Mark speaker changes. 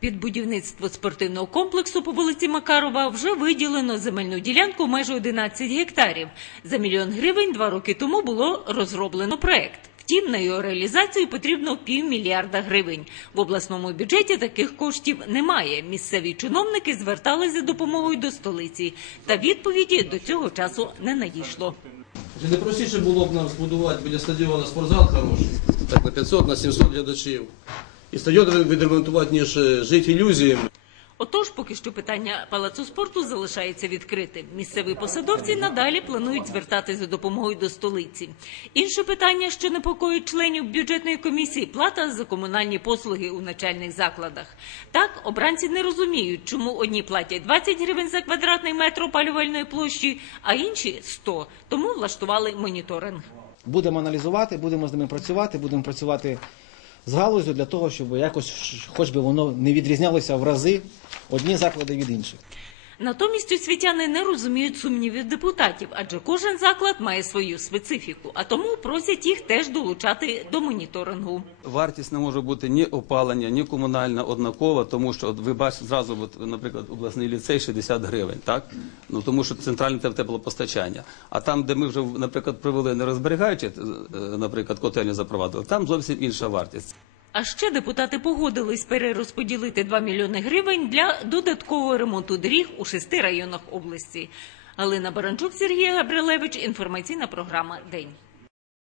Speaker 1: Під будівництво спортивного комплексу по вулиці Макарова вже виділено земельну ділянку майже 11 гектарів. За мільйон гривень два роки тому було розроблено проект. Втім, на його реалізацію потрібно півмільярда гривень. В обласному бюджеті таких коштів немає. Місцеві чиновники звертались за допомогою до столиці, та відповіді до цього часу не надійшло.
Speaker 2: Не простіше було б нам збудувати біля стадіону спортзал хороший, так на 500, на 700 глядачів. І стадіон відремонтувати, ніж е, жити ілюзіями.
Speaker 1: Отож, поки що питання палацу спорту залишається відкритим. Місцеві посадовці надалі планують звертатись за допомогою до столиці. Інше питання, що непокоїть членів бюджетної комісії, плата за комунальні послуги у начальних закладах. Так, обранці не розуміють, чому одні платять 20 гривень за квадратний метр опалювальної площі, а інші 100. Тому влаштували моніторинг.
Speaker 3: Будемо аналізувати, будемо з ними працювати, будемо працювати з галузю для того, щоб якось, хоч би воно не відрізнялося в рази одні заклади від інших.
Speaker 1: Натомість освітяни не розуміють сумнівів депутатів, адже кожен заклад має свою специфіку, а тому просять їх теж долучати до моніторингу.
Speaker 4: Вартість не може бути ні опалення, ні комунальна однакова, тому що от ви бачите зразу, от, наприклад, обласний ліцей 60 гривень, так? Ну тому що центральне теплопостачання. А там, де ми вже, наприклад, привели не розберігаючи, е, наприклад, котельню запровадили, там зовсім інша вартість.
Speaker 1: А ще депутати погодились перерозподілити 2 мільйони гривень для додаткового ремонту доріг у шести районах області. Галина Баранчук, Сергій Габрилевич. Інформаційна програма День.